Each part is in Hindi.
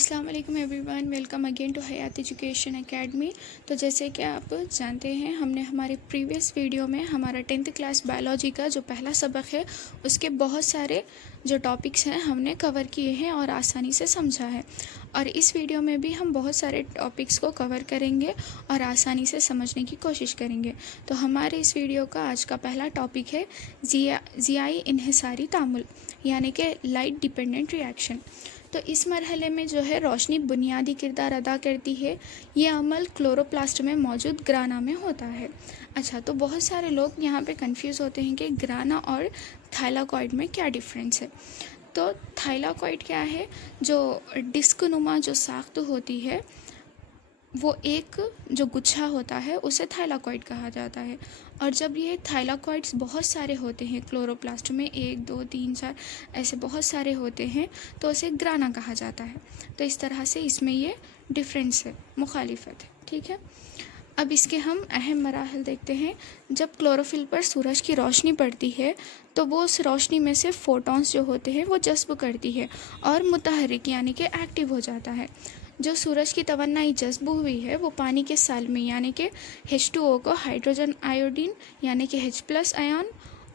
अस्सलाम वालेकुम everyone, welcome again to Hayat education academy. तो जैसे कि आप जानते हैं, हमने हमारे प्रीवियस वीडियो में हमारा 10th क्लास बायोलॉजी का जो पहला सबक है उसके बहुत सारे जो टॉपिक्स हैं हमने कवर किए हैं और आसानी से समझा है। और इस वीडियो में भी हम बहुत सारे टॉपिक्स को कवर करेंगे और आसानी से समझने की कोशिश करेंगे। तो हमारे इस वीडियो का आज का पहला टॉपिक है ज़ियाई इन्हिसारी तामुल, यानी कि लाइट डिपेंडेंट रिएक्शन। तो इस मरहले में जो है रोशनी बुनियादी किरदार अदा करती है। ये अमल क्लोरोप्लास्ट में मौजूद ग्राना में होता है। अच्छा, तो बहुत सारे लोग यहाँ पे कंफ्यूज होते हैं कि ग्राना और थाइलाकॉइड में क्या डिफरेंस है। तो थाइलाकॉइड क्या है, जो डिस्क नुमा जो साख्त होती है वो एक जो गुच्छा होता है उसे थाइलाकॉइड कहा जाता है। और जब ये थाइलाकॉइड्स बहुत सारे होते हैं क्लोरोप्लास्ट में, 1 2 3 4 ऐसे बहुत सारे होते हैं, तो उसे ग्राना कहा जाता है। तो इस तरह से इसमें ये डिफरेंस है, मुखालिफत है। ठीक है, अब इसके हम अहम मराहल देखते हैं। जब क्लोरोफिल पर सूरज की रोशनी पड़ती है तो वो उस रोशनी में से फोटॉन्स जो होते हैं वो जज्ब करती है और मुतहरिक यानी कि एक्टिव हो जाता है। जो सूरज की तवन्नाई जज्ब हुई है वो पानी के सालमी यानी कि H2O को हाइड्रोजन आयोडीन यानी कि H+ आयन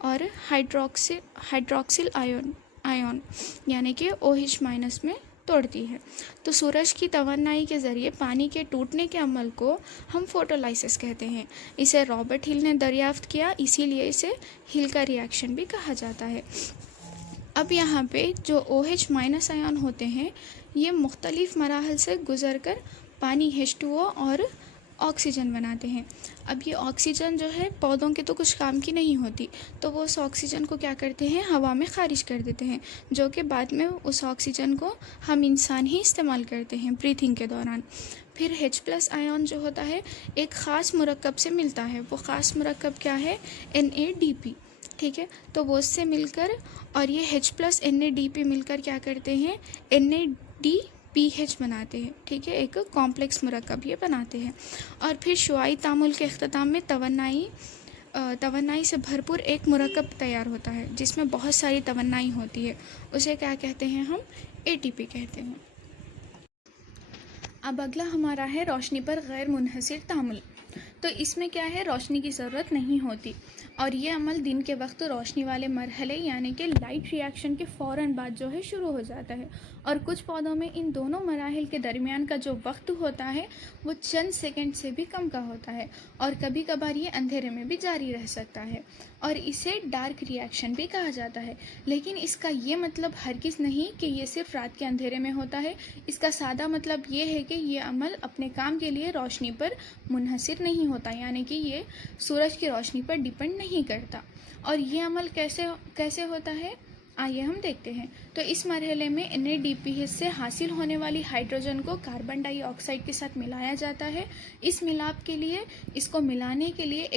और हाइड्रोक्सिल आयन यानी कि OH- में तोड़ती है। तो सूरज की तवन्नाई के ज़रिए पानी के टूटने के अमल को हम फोटोलाइसिस कहते हैं। इसे रॉबर्ट हिल ने दरियाफ्त किया, इसीलिए इसे हिल का रिएक्शन भी कहा जाता है। अब यहाँ पे जो OH- आयन होते हैं ये मुख्तलिफ मराहल से गुज़र कर पानी H2O और ऑक्सीजन बनाते हैं। अब ये ऑक्सीजन जो है पौधों के तो कुछ काम की नहीं होती, तो वो उस ऑक्सीजन को क्या करते हैं, हवा में ख़ारिज कर देते हैं, जो कि बाद में उस ऑक्सीजन को हम इंसान ही इस्तेमाल करते हैं ब्रीथिंग के दौरान। फिर H+ आयन जो होता है एक ख़ास मुरक्कब से मिलता है। वो ख़ास मुरक्कब क्या है, NADP। ठीक है, तो वो उससे मिलकर और ये H+ NADP मिलकर क्या करते हैं, NADPH बनाते हैं। ठीक है, एक कॉम्प्लेक्स मुरक्कब ये बनाते हैं। और फिर शुआई तामुल के अख्ताम में तवन्नाई से भरपूर एक मुरक्कब तैयार होता है जिसमें बहुत सारी तवन्नाई होती है। उसे क्या कहते हैं, हम ATP कहते हैं। अब अगला हमारा है रोशनी पर गैर मुनहसिर तामुल। तो इसमें क्या है, रोशनी की ज़रूरत नहीं होती और ये अमल दिन के वक्त रोशनी वाले मरहले यानी कि लाइट रिएक्शन के फ़ौरन बाद जो है शुरू हो जाता है। और कुछ पौधों में इन दोनों मराहिल के दरमियान का जो वक्त होता है वो चंद सेकंड से भी कम का होता है और कभी कभार ये अंधेरे में भी जारी रह सकता है और इसे डार्क रिएक्शन भी कहा जाता है। लेकिन इसका ये मतलब हरगिज़ नहीं कि ये सिर्फ रात के अंधेरे में होता है। इसका सादा मतलब ये है कि ये अमल अपने काम के लिए रोशनी पर मुनहसिर नहीं होता, यानी कि ये सूरज की रोशनी पर डिपेंड नहीं करता। और ये अमल कैसे होता है, आइए हम देखते हैं। तो इस मरहले में NADPH से हासिल होने वाली हाइड्रोजन को कार्बन डाइऑक्साइड के साथ मिलाया जाता है। इस मिलाप के लिए, इसको मिलाने के लिए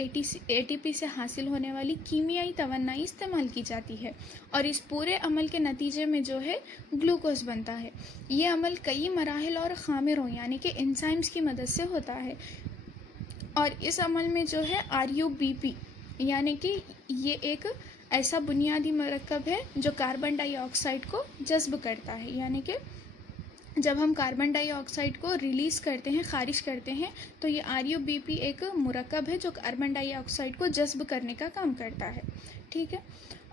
ATP से हासिल होने वाली कीमियाई तवन्नाई इस्तेमाल की जाती है और इस पूरे अमल के नतीजे में जो है ग्लूकोज बनता है। ये अमल कई मराहिल और खामिरों यानी कि एंजाइम्स की मदद से होता है और इस अमल में जो है RUBP यानी कि ये एक ऐसा बुनियादी मरकब है जो कार्बन डाइऑक्साइड को जज्ब करता है। यानी कि जब हम कार्बन डाइऑक्साइड को रिलीज़ करते हैं, खारिज करते हैं, तो ये RUBP एक मुरकब है जो कार्बन डाइऑक्साइड को जज्ब करने का काम करता है। ठीक है,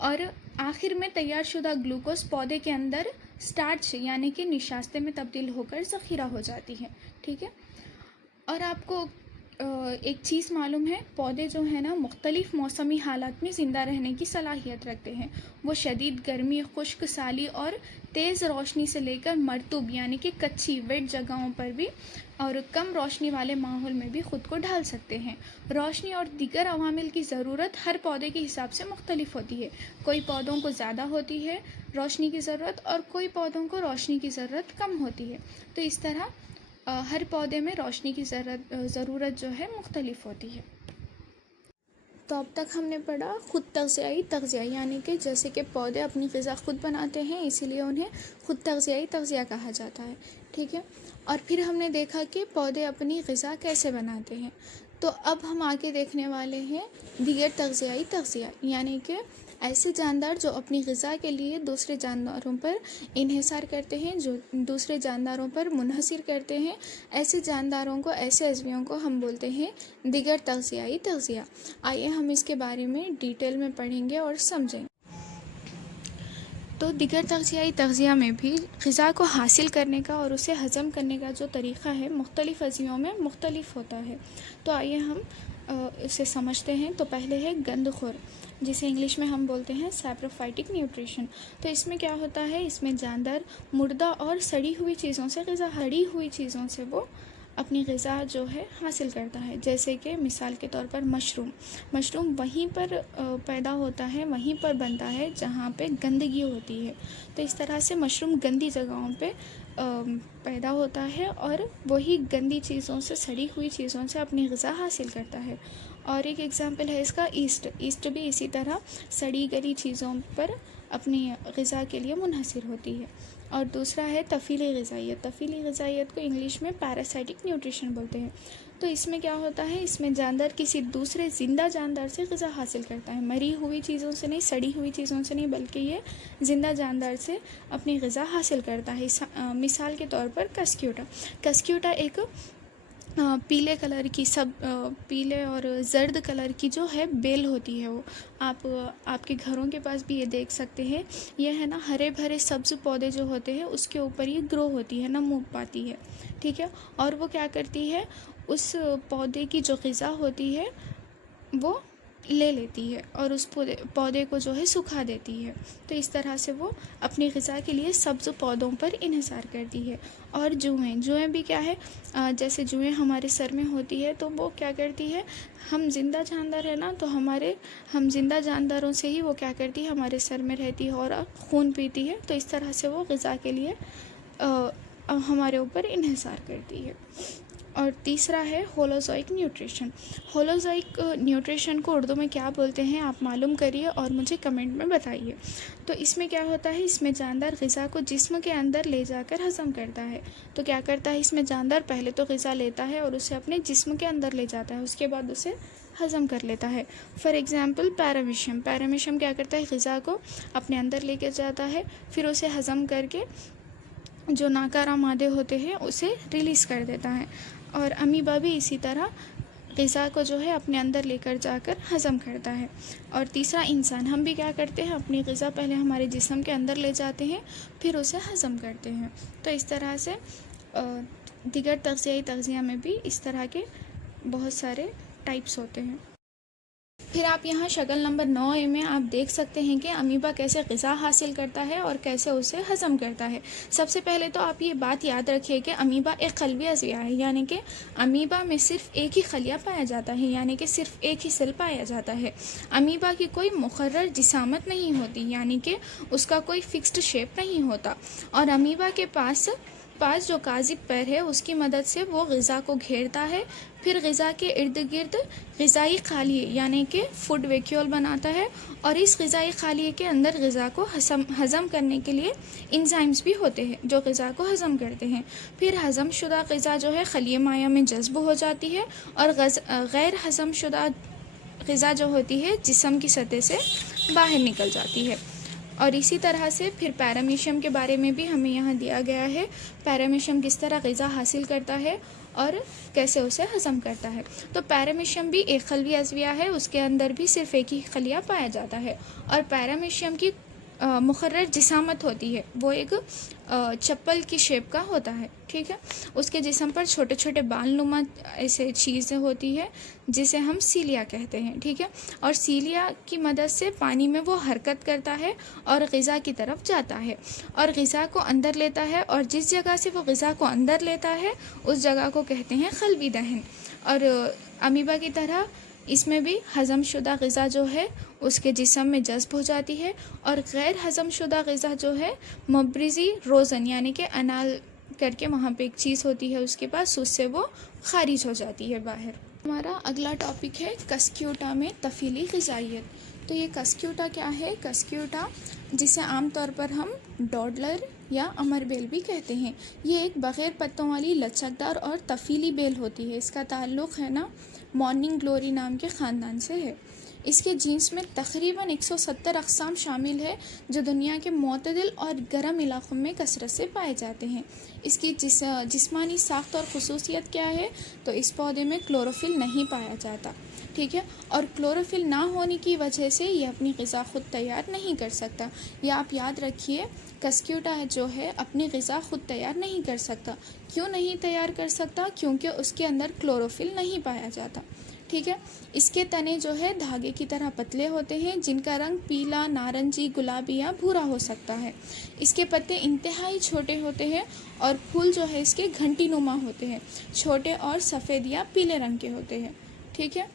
और आखिर में तैयार शुदा ग्लूकोज पौधे के अंदर स्टार्च यानी कि निशास्ते में तब्दील होकर ज़ख़ीरा हो जाती है। ठीक है, और आपको एक चीज़ मालूम है, पौधे जो है ना मुख्तलिफ मौसमी हालात में ज़िंदा रहने की सलाहियत रखते हैं। वो शदीद गर्मी, खुश्क साली और तेज़ रोशनी से लेकर मरतूब यानी कि कच्ची वेट जगहों पर भी और कम रोशनी वाले माहौल में भी ख़ुद को ढाल सकते हैं। रोशनी और दीगर अवामिल की ज़रूरत हर पौधे के हिसाब से मुख्तलिफ होती है। कोई पौधों को ज़्यादा होती है रोशनी की ज़रूरत और कोई पौधों को रोशनी की ज़रूरत कम होती है। तो इस तरह हर पौधे में रोशनी की ज़रूरत जो है मुख्तलिफ होती है। तो अब तक हमने पढ़ा ख़ुद तग़ज़िया यानी कि जैसे कि पौधे अपनी ग़िज़ा ख़ुद बनाते हैं, इसीलिए उन्हें ख़ुद तग़ज़िया कहा जाता है। ठीक है, और फिर हमने देखा कि पौधे अपनी ग़िज़ा कैसे बनाते हैं। तो अब हम आगे देखने वाले हैं दीगर तग़ज़िया यानी कि ऐसे जानदार जो अपनी ग़िज़ा के लिए दूसरे जानदारों पर इन्हिसार करते हैं, जो दूसरे जानदारों पर मुनहसिर करते हैं, ऐसे जानदारों को, ऐसे अज़वियों को हम बोलते हैं दिगर तग़ज़ियाई तग़ज़िया। आइए हम इसके बारे में डिटेल में पढ़ेंगे और समझेंगे। तो दिगर तग़ज़ियाई तग़ज़िया में भी ग़िज़ा को हासिल करने का और उसे हज़म करने का जो तरीक़ा है मुख्तलिफ़ अज़वियों में मुख्तलिफ़ होता है। तो आइए हम इसे समझते हैं। तो पहले है गंदखोर, जिसे इंग्लिश में हम बोलते हैं सैप्रोफाइटिक न्यूट्रिशन। तो इसमें क्या होता है, इसमें जानदार मुर्दा और सड़ी हुई चीज़ों से ग़िज़ा, सड़ी हुई चीज़ों से वो अपनी ग़िज़ा जो है हासिल करता है। जैसे कि मिसाल के तौर पर मशरूम वहीं पर पैदा होता है, वहीं पर बनता है जहाँ पे गंदगी होती है। तो इस तरह से मशरूम गंदी जगहों पे पैदा होता है और वही गंदी चीज़ों से, सड़ी हुई चीज़ों से अपनी ग़िज़ा हासिल करता है। और एक एग्ज़ाम्पल है इसका ईस्ट भी इसी तरह सड़ी गली चीज़ों पर अपनी ग़िज़ा के लिए मुनहसिर होती है। और दूसरा है तफ़ीली ग़िज़ाइयत को इंग्लिश में पैरासाइटिक न्यूट्रिशन बोलते हैं। तो इसमें क्या होता है, इसमें जानदार किसी दूसरे ज़िंदा जानदार से ग़िज़ा हासिल करता है, मरी हुई चीज़ों से नहीं, सड़ी हुई चीज़ों से नहीं, बल्कि ये ज़िंदा जानदार से अपनी ग़िज़ा हासिल करता है। मिसाल के तौर पर कस्क्यूटा एक पीले कलर की, पीले और ज़र्द कलर की जो है बेल होती है, वो आपके घरों के पास भी ये देख सकते हैं। ये है ना, हरे भरे सब्ज़ पौधे जो होते हैं उसके ऊपर ये ग्रो होती है, नमू पाती है, ठीक है। और वो क्या करती है, उस पौधे की जो ग़िज़ा होती है वो ले लेती है और उस पौधे को जो है सुखा देती है। तो इस तरह से वो अपनी ग़िज़ा के लिए सब्ज़ पौधों पर इन्हिसार करती है। और जुएँ भी क्या है, जैसे जुएँ हमारे सर में होती है तो वो क्या करती है, हम जिंदा जानदार है ना, तो हम जिंदा जानदारों से ही वो क्या करती है, हमारे सर में रहती है और खून पीती है। तो इस तरह से वो ग़िज़ा के लिए हमारे ऊपर इन्हिसार करती है। और तीसरा है होलोज़ोइक न्यूट्रिशन को उर्दू में क्या बोलते हैं आप मालूम करिए और मुझे कमेंट में बताइए। तो इसमें क्या होता है, इसमें जानदार ग़िज़ा को जिस्म के अंदर ले जाकर हज़म करता है। तो क्या करता है, इसमें जानदार पहले तो ग़िज़ा लेता है और उसे अपने जिस्म के अंदर ले जाता है, उसके बाद उसे हज़म कर लेता है। फॉर एग्ज़ाम्पल पैरामीशियम क्या करता है, ग़िज़ा को अपने अंदर लेकर जाता है, फिर उसे हज़म करके जो नाकारा मादे होते हैं उसे रिलीज़ कर देता है। और अमीबा भी इसी तरह ग़िज़ा को जो है अपने अंदर लेकर जाकर हज़म करता है। और तीसरा इंसान, हम भी क्या करते हैं, अपनी ग़िज़ा पहले हमारे जिस्म के अंदर ले जाते हैं, फिर उसे हज़म करते हैं। तो इस तरह से दिगर तग़ज़ियाई तग़ज़िया में भी इस तरह के बहुत सारे टाइप्स होते हैं। फिर आप यहाँ शक्ल नंबर 9 में आप देख सकते हैं कि अमीबा कैसे ग़िज़ा हासिल करता है और कैसे उसे हज़म करता है। सबसे पहले तो आप ये बात याद रखिए कि अमीबा एक क़ल्बी अज़विया है, यानी कि अमीबा में सिर्फ़ एक ही खलिया पाया जाता है, यानी कि सिर्फ़ एक ही सेल पाया जाता है। अमीबा की कोई मुक़र्रर जिसामत नहीं होती, यानी कि उसका कोई फ़िक्स्ड शेप नहीं होता। और अमीबा के पास जो काज़िब पैर है उसकी मदद से वो ग़िज़ा को घेरता है, फिर ग़िज़ा के इर्द गिर्द ग़िज़ाई खालिए यानी कि फूड वैक्यूल बनाता है। और इस ग़िज़ाई खालिए के अंदर ग़िज़ा को हज़म करने के लिए एंजाइम्स भी होते हैं जो ग़िज़ा को हज़म करते हैं। फिर हज़म शुदा ग़िज़ा जो है खलिए माया में जज़्ब हो जाती है और गैर हज़म शुदा ग़िज़ा जो होती है जिस्म की सतह से बाहर निकल जाती है। और इसी तरह से फिर पैरामीशियम के बारे में भी हमें यहाँ दिया गया है, पैरामीशियम किस तरह ग़िज़ा हासिल करता है और कैसे उसे हज़म करता है। तो पैरामीशियम भी एक क़ल्बी अज़विया है, उसके अंदर भी सिर्फ़ एक ही खलिया पाया जाता है। और पैरामीशियम की मुक़र्रर जिसामत होती है, वो एक चप्पल की शेप का होता है, ठीक है। उसके जिस्म पर छोटे छोटे बाल नुमा ऐसे चीज़ें होती है जिसे हम सीलिया कहते हैं, ठीक है। और सीलिया की मदद से पानी में वो हरकत करता है और ग़िज़ा की तरफ जाता है और ग़िज़ा को अंदर लेता है, और जिस जगह से वो ग़िज़ा को अंदर लेता है उस जगह को कहते हैं क़ल्बी दहन। और अमीबा की तरह इसमें भी हज़म शुदा ग़िज़ा जो है उसके जिस्म में जज़्ब हो जाती है, और गैर हज़म शुदा ग़िज़ा जो है मब्रिज़ी रोज़न यानी कि अनाल करके वहाँ पे एक चीज़ होती है उसके पास, उससे वो ख़ारिज हो जाती है बाहर। हमारा अगला टॉपिक है कस्क्यूटा में तफ़ीली ग़िज़ाइयत। तो ये कस्क्यूटा क्या है, कस्क्यूटा जिसे आमतौर पर हम डॉडलर या अमरबेल भी कहते हैं, ये एक बग़ैर पत्तों वाली लचकदार और तफ़ीली बेल होती है। इसका ताल्लुक़ है ना मॉर्निंग ग्लोरी नाम के ख़ानदान से है। इसके जीन्स में तकरीबन 170 अक़साम शामिल है जो दुनिया के मुतदिल और गर्म इलाक़ों में कसरत से पाए जाते हैं। इसकी जिस्मानी साख्त और ख़ुसूसियत क्या है, तो इस पौधे में क्लोरोफिल नहीं पाया जाता, ठीक है। और क्लोरोफिल ना होने की वजह से ये अपनी ग़िज़ा ख़ुद तैयार नहीं कर सकता। ये आप याद रखिए, कस्क्यूटा जो है अपनी ग़िज़ा ख़ुद तैयार नहीं कर सकता। क्यों नहीं तैयार कर सकता? क्योंकि उसके अंदर क्लोरोफिल नहीं पाया जाता, ठीक है। इसके तने जो है धागे की तरह पतले होते हैं जिनका रंग पीला, नारंगी, गुलाबी या भूरा हो सकता है। इसके पत्ते इंतहाई छोटे होते हैं और फूल जो है इसके घंटी नुमा होते हैं, छोटे और सफ़ेद या पीले रंग के होते हैं, ठीक है।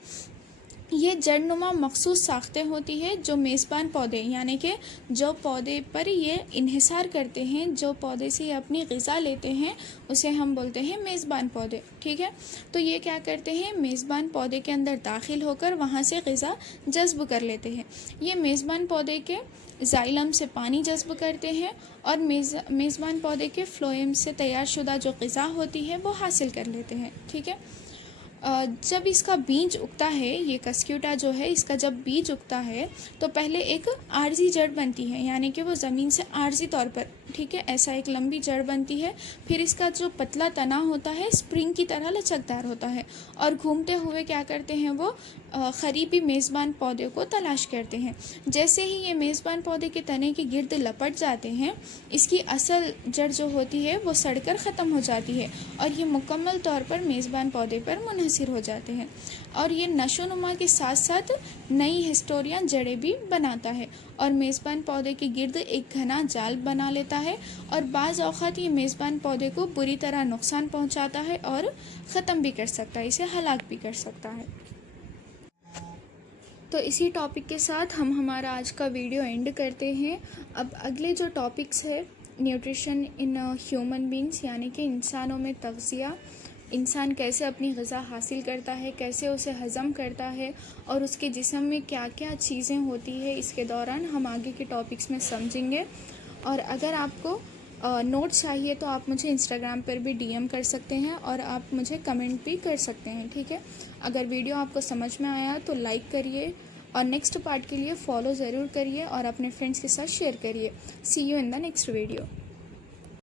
ये जड़नुमा मखसूस साख्तें होती है जो मेज़बान पौधे यानी कि जो पौधे पर ये इन्हिसार करते हैं, जो पौधे से ये अपनी ग़िज़ा लेते हैं, उसे हम बोलते हैं मेज़बान पौधे, ठीक है। तो ये क्या करते हैं, मेज़बान पौधे के अंदर दाखिल होकर वहाँ से ग़िज़ा जज़्ब कर लेते हैं। ये मेज़बान पौधे के ज़ाइलम से पानी जज़्ब करते हैं और मेज़बान पौधे के फ़्लोएम से तैयार शुदा जो ग़िज़ा होती है वो हासिल कर लेते हैं, ठीक है। जब इसका बीज उगता है, ये कस्क्यूटा जो है इसका जब बीज उगता है तो पहले एक आर्जी जड़ बनती है, यानी कि वो ज़मीन से आर्जी तौर पर, ठीक है, ऐसा एक लंबी जड़ बनती है। फिर इसका जो पतला तना होता है स्प्रिंग की तरह लचकदार होता है और घूमते हुए क्या करते हैं वो क़रीबी मेज़बान पौधे को तलाश करते हैं। जैसे ही ये मेज़बान पौधे के तने के गिर्द लपट जाते हैं, इसकी असल जड़ जो होती है वो सड़कर ख़त्म हो जाती है और ये मुकम्मल तौर पर मेज़बान पौधे पर मुनहसर हो जाते हैं और ये नशोनुमा के साथ साथ नई हिस्टोरियन जड़ें भी बनाता है और मेज़बान पौधे के गिर्द एक घना जाल बना लेता है और बाज़ औक़ात ये मेज़बान पौधे को बुरी तरह नुकसान पहुंचाता है और ख़त्म भी कर सकता है, इसे हलाक भी कर सकता है। तो इसी टॉपिक के साथ हम हमारा आज का वीडियो एंड करते हैं। अब अगले जो टॉपिक्स है, न्यूट्रिशन इन ह्यूमन बींग्स, यानी कि इंसानों में तग़ज़िया, इंसान कैसे अपनी ग़िज़ा हासिल करता है, कैसे उसे हज़म करता है और उसके जिस्म में क्या क्या चीज़ें होती है, इसके दौरान हम आगे के टॉपिक्स में समझेंगे। और अगर आपको नोट्स चाहिए तो आप मुझे इंस्टाग्राम पर भी DM कर सकते हैं और आप मुझे कमेंट भी कर सकते हैं, ठीक है। अगर वीडियो आपको समझ में आया तो लाइक करिए और नेक्स्ट पार्ट के लिए फॉलो ज़रूर करिए और अपने फ्रेंड्स के साथ शेयर करिए। See you in the next video.